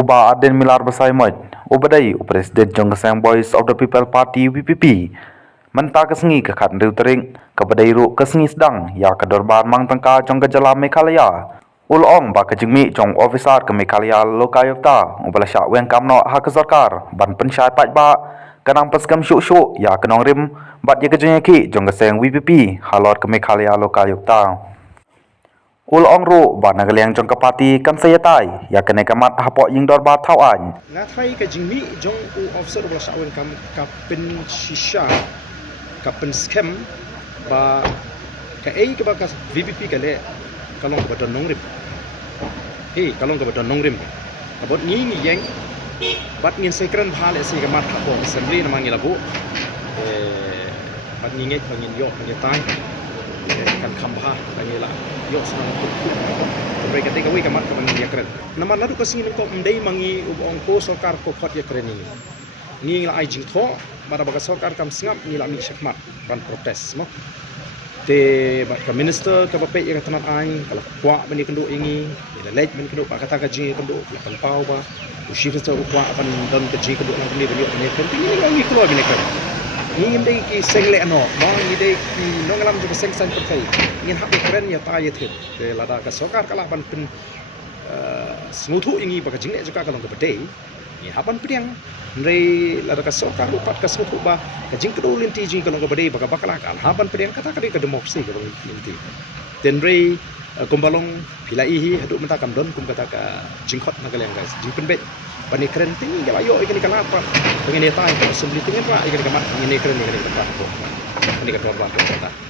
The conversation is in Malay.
Uba Aden Milar Basaimot, Ubadai, Presiden Jongsang Boys of the People Party WPP, Menta kesengi ke kat Tering, Kabadai Ru kesengi sedang, ya kedorban mang tengka jong kejala Meghalaya. Ulong ba kejengmi jong officer ke Meghalaya Lokayukta, Ubala syak weng kamno hak sarkar, ban pensyai pat ba, kanang peskam syuk-syuk, ya kenong rim, bat ye kejengnya ki jong keseng WPP, halor ke Meghalaya Lokayukta. Ulong ru ba nagaliang jong kapati kan sayatai ya kene kamat hapok ying dor ba thau an ngathai ka jingmi jong u officer wala sa wen kam kapin shisha kapin scam ba ka ei ka ba ka VPP ka le kalong ka don nongrim kalong ka don nongrim abot ni yang bat ngin sekren hale si ka mat hapok assembly na mangi labu bat ni ngek ngin yo ngin tai kan kambha ngila yo senang mereka tega wi kamat kaman ya keren nama nadu kasing ko mdei mangi ubong ko sarkar ko khat ya keren ni ngila ai jing tho mara baga sarkar kam singap ngila mi syakmat kan protes mo te ba ka minister ka bape ya tanan ai kala kwa bani kendo ingi ila lej bani kendo ba kata ka jing kendo la kan pau ba ushir to kwa ban don ka jing kendo ni bani ni kan ni ngi klo bani keren ingin dei ki sengle no ngi dei ki nongalam jo seng san perkai ingin hak keren ya ta ye thit te lada ka sarkar kala ban pen smuthu ingi baka jingne juga kalong ka bedei ni hapan priang rei lada ka sarkar upat ka smuthu ba ka jing kedo linti jing kalong ka bedei baka bakala kal hapan priang kata ka demokrasi kalong linti ten rei kumbalong pilai hi hadu menta kam don kum kata ka jingkhot nagaleng guys jing penbet bani keren tinggi ya ayo ikan ikan apa pengen dia tahu sebeli tinggi pak ikan ikan mat ini keren ikan ikan apa ini kan tuan tuan